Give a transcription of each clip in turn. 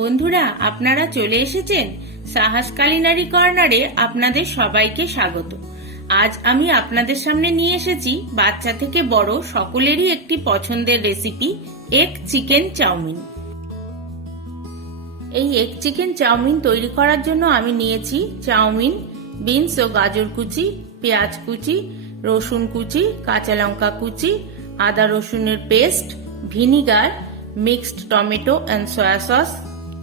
বন্ধুরা, আপনারা চলে এসেছেন সাহাস কালিনারি কর্নারে আপনাদের সবাইকে স্বাগত। আজ আমি আপনাদের সামনে নিয়ে এসেছি বাচ্চা থেকে বড় সকলেরই একটি পছন্দের রেসিপি এক চিকেন চাউমিন। এই এক চিকেন চাউমিন তৈরি করার জন্য আমি নিয়েছি চাউমিন, বিনস ও গাজর কুচি, পেঁয়াজ কুচি, রসুন কুচি, কাঁচা লঙ্কা কুচি, আদা রসুনের paste vinegar mixed tomato and soya sauce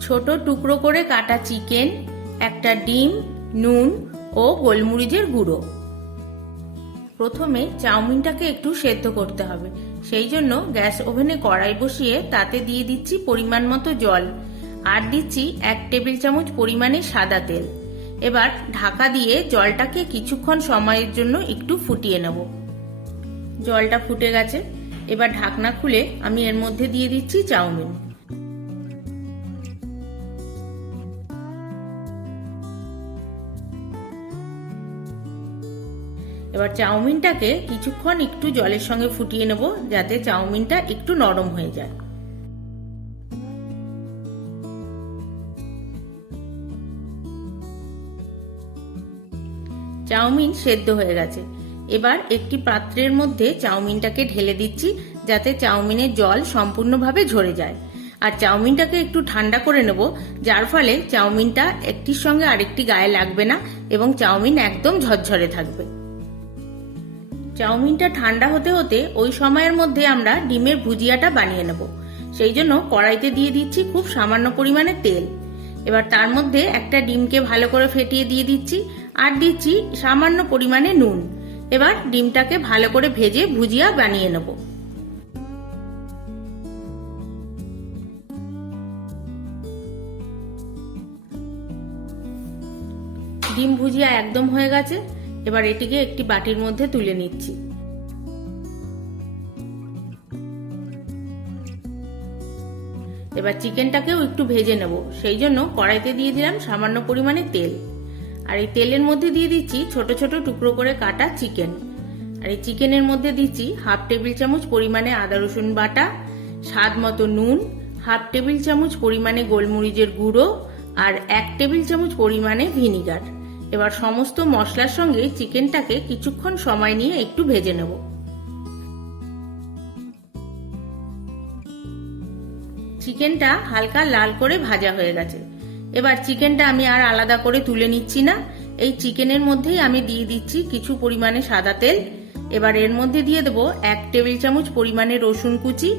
ছোট টুকরো করে কাটা চিকেন, একটা ডিম, নুন ও গোলমরিচের গুঁড়ো। প্রথমে চাউমিনটাকে একটু সেদ্ধ করতে হবে। সেই জন্য গ্যাস ওভেনে কড়াই বসিয়ে তাতে দিয়ে দিচ্ছি পরিমাণ মতো জল। আর দিচ্ছি এক টেবিল চামচ পরিমাণে সাদা তেল। এবার ঢাকা দিয়ে জলটাকে কিছুক্ষণ সময়ের জন্য একটু ফুটিয়ে নেব। জলটা ফুটে গেছে। এবার ঢাকনা খুলে আমি এর মধ্যে দিয়ে দিচ্ছি চাউমিন। এবার চাউমিনটাকে কিছুক্ষণ একটু জলের সঙ্গে ফুটিয়ে নেব, যাতে চাউমিনটা একটু নরম হয়ে যায়। চাউমিন সেদ্ধ হয়ে গেছে। এবার একটি পাত্রের মধ্যে চাউমিনটাকে ঢেলে দিচ্ছি, যাতে চাউমিনের জল সম্পূর্ণভাবে ঝরে যায়। আর চাউমিনটাকে একটু ঠান্ডা করে নেব, যার ফলে চাউমিনটা একটির সঙ্গে আরেকটি গায়ে লাগবে না এবং চাউমিন একদম ঝরঝরে থাকবে। চাউমিনটা ঠান্ডা হতে হতে ওই সময়ের মধ্যে আমরা ডিমের ভুজিয়াটা বানিয়ে নেব। সেই জন্য কড়াইতে দিয়ে দিচ্ছি খুব সামান্য পরিমাণে তেল। এবার তার মধ্যে একটা ডিমকে ভালো করে ফেটিয়ে দিয়ে দিচ্ছি আর দিচ্ছি সামান্য পরিমাণে নুন। এবার ডিমটাকে ভালো করে ভেজে ভুজিয়া বানিয়ে নেব। ডিম ভুজিয়া একদম হয়ে গেছে। এবার এটিকে একটি বাটির মধ্যে তুলে নিচ্ছি। এবার চিকেনটাকেও একটু ভেজে নেব, সেই জন্য কড়াইতে দিয়ে দিলাম সামান্য পরিমাণে তেল। আর এই তেলের মধ্যে দিয়ে দিচ্ছি ছোট ছোট টুকরো করে কাটা চিকেন। আর এই চিকেনের মধ্যে দিচ্ছি হাফ টেবিল চামচ পরিমাণে আদা রসুন বাটা, স্বাদ মতো নুন, হাফ টেবিল চামচ পরিমাণে গোলমরিচের গুঁড়ো আর এক টেবিল চামচ পরিমাণে ভিনিগার। এবার সমস্ত মশলার সঙ্গে চিকেনটাকে কিছুক্ষণ সময় নিয়ে একটু ভেজে নেব। চিকেনটা হালকা লাল করে ভাজা হয়ে গেছে। এবার চিকেনটা আমি আর আলাদা করে তুলে নিচ্ছি না। এই চিকেনের মধ্যেই আমি দিয়ে দিচ্ছি কিছু পরিমাণে সাদা তেল। এবার এর মধ্যে দিয়ে দেবো এক টেবিল চামচ পরিমাণে রসুন কুচি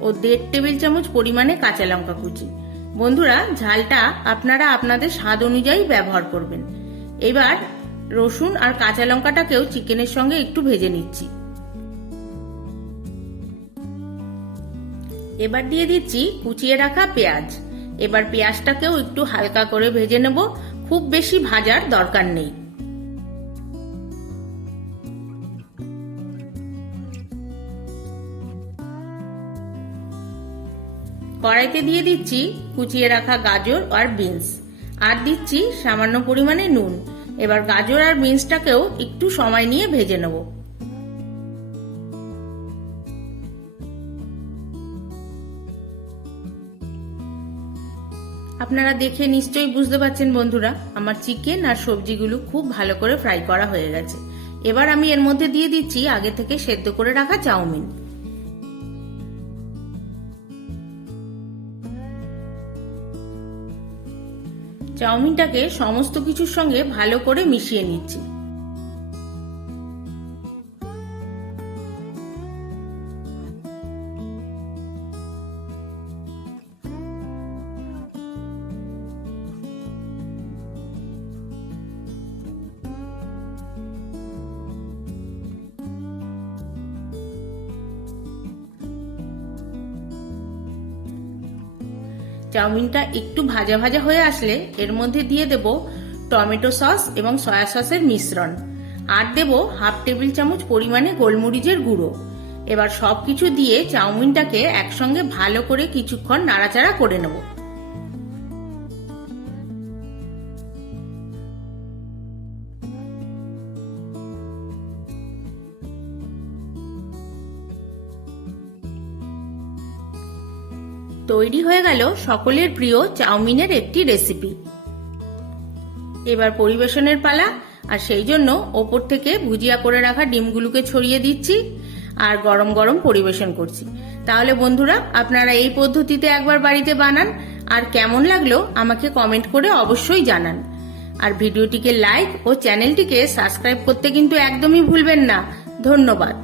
ও দেড় টেবিল চামচ পরিমাণে কাঁচা লঙ্কা কুচি। বন্ধুরা, ঝালটা আপনারা আপনাদের স্বাদ অনুযায়ী ব্যবহার করবেন। এবার রসুন আর কাঁচা লঙ্কাটাকেও চিকেনের সঙ্গে একটু ভেজে নিচ্ছি। এবার দিয়ে দিচ্ছি কুচিয়ে রাখা পেঁয়াজ। এবার পেঁয়াজটাকেও একটু হালকা করে ভেজে নেব, খুব বেশি ভাজার দরকার নেই। কড়াইতে দিয়ে দিচ্ছি কুচিয়ে রাখা গাজর আর বিনস। আর দিচ্ছি সামান্য পরিমাণে নুন। এবার গাজর আর বিনসটাকেও একটু সময় নিয়ে ভেজে নেব। আপনারা দেখে নিশ্চয়ই বুঝতে পারছেন বন্ধুরা, আমার চিকেন আর সবজিগুলো খুব ভালো করে ফ্রাই করা হয়ে গেছে। এবার আমি এর মধ্যে দিয়ে দিচ্ছি আগে থেকে সেদ্ধ করে রাখা চাউমিন। চাউমিনটাকে সমস্ত কিছুর সঙ্গে ভালো করে মিশিয়ে নিচ্ছি। চাউমিনটা একটু ভাজা ভাজা হয়ে আসলে এর মধ্যে দিয়ে দেব টমেটো সস এবং সয়া সসের মিশ্রণ। আর দেব হাফ টেবিল চামচ পরিমাণে গোলমরিচের গুঁড়ো। এবার সব কিছু দিয়ে চাউমিনটাকে একসঙ্গে ভালো করে কিছুক্ষণ নাড়াচাড়া করে নেব। তৈরি হয়ে গেল সকলের প্রিয় চাউমিনের একটি রেসিপি এবার পরিবেশনের পালা, আর সেই জন্য ওপর থেকে ভুজিয়া করে রাখা ডিমগুলোকে ছড়িয়ে দিচ্ছি, আর গরম গরম পরিবেশন করছি। তাহলে বন্ধুরা, আপনারা এই পদ্ধতিতে একবার বাড়িতে বানান, আর কেমন লাগল আমাকে কমেন্ট করে অবশ্যই জানান। আর ভিডিওটিকে লাইক ও চ্যানেলটিকে সাবস্ক্রাইব করতে কিন্তু একদমই ভুলবেন না। ধন্যবাদ।